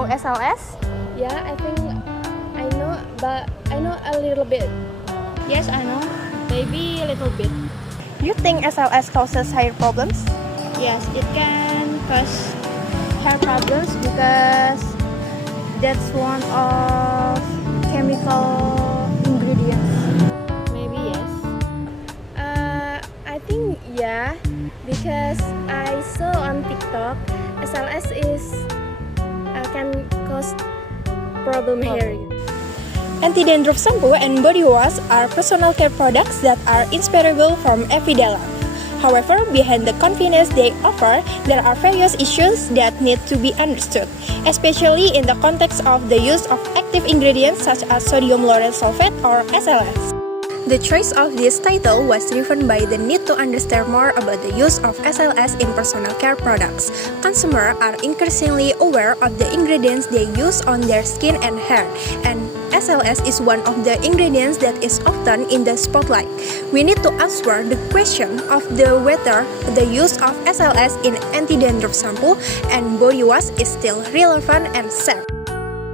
know SLS? Yeah, I think I know, but I know a little bit. Yes, I know. Maybe a little bit. You think SLS causes hair problems? Yes, it can cause Hair problems because that's one of chemical ingredients. maybe yes. I think yeah, because I saw on TikTok SLS can cause problem hair. Anti-dandruff shampoo and body wash are personal care products that are inseparable from everyday life. However, behind the convenience they offer, there are various issues that need to be understood, especially in the context of the use of active ingredients such as sodium lauryl sulfate or SLS. The choice of this title was driven by the need to understand more about the use of SLS in personal care products. Consumers are increasingly aware of the ingredients they use on their skin and hair, and SLS is one of the ingredients that is often in the spotlight. We need to answer the question of whether the use of SLS in anti-dandruff shampoo and body wash is still relevant and safe.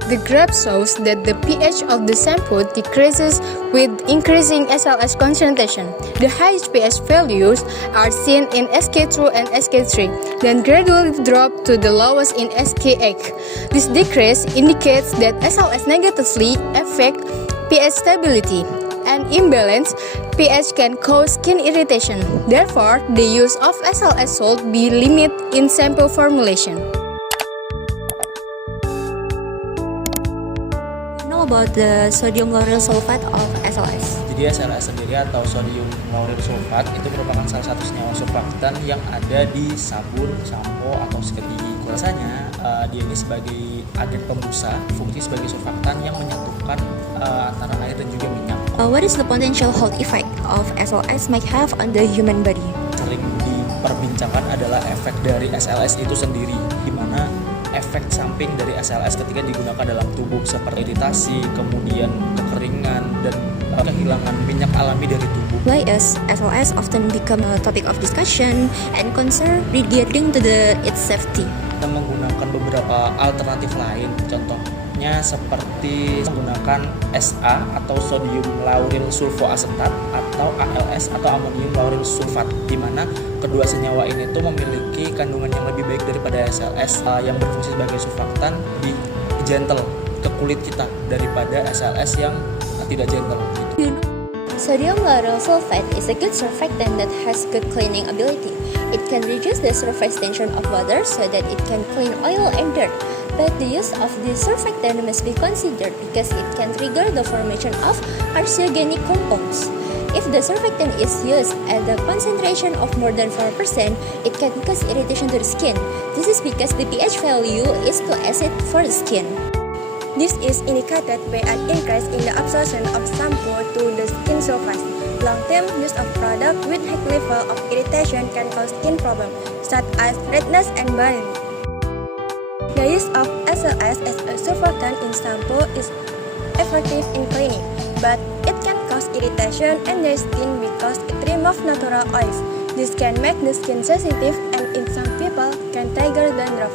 The graph shows that the pH of the shampoo decreases with increasing SLS concentration. The highest pH values are seen in SK2 and SK3, then gradually drop to the lowest in SK8. This decrease indicates that SLS negatively affect pH stability. An imbalanced pH can cause skin irritation. Therefore, the use of SLS should be limited in shampoo formulation. About the sodium lauryl sulfate of SLS. Jadi SLS sendiri atau sodium lauryl sulfate itu merupakan salah satu senyawa surfaktan yang ada di sabun, sampo, atau sikat gigi. Biasanya dia ini sebagai agen pembusa, fungsi sebagai surfaktan yang menyatukan antara air dan juga minyak. What is the potential health effect of SLS might have on the human body? Sering diperbincangkan adalah efek dari SLS itu sendiri, di mana efek samping dari SLS ketika digunakan dalam tubuh seperti iritasi, kemudian kekeringan, dan kehilangan minyak alami dari tubuh. Why is SLS often become a topic of discussion and concern regarding to its safety? Kita menggunakan beberapa alternatif lain, contohnya seperti menggunakan SA atau sodium lauryl sulfoasetat atau ALS atau amonium lauryl sulfat, di mana kedua senyawa ini tuh memiliki kandungan yang lebih baik daripada SLS yang berfungsi sebagai surfaktan, lebih gentle ke kulit kita daripada SLS yang tidak gentle gitu. Sodium lauryl sulfate is a good surfactant that has good cleaning ability. It can reduce the surface tension of water so that it can clean oil and dirt. But the use of this surfactant must be considered because it can trigger the formation of carcinogenic compounds. If the surfactant is used at the concentration of more than 4%, it can cause irritation to the skin. This is because the pH value is too acid for the skin. This is indicated by an increase in the absorption of shampoo to the skin surface. Long-term use of product with high level of irritation can cause skin problems such as redness and burning. The use of SLS as a surfactant in shampoo is effective in cleaning, but it can cause irritation in the skin because it removes natural oils. This can make the skin sensitive and in some people can trigger dandruff.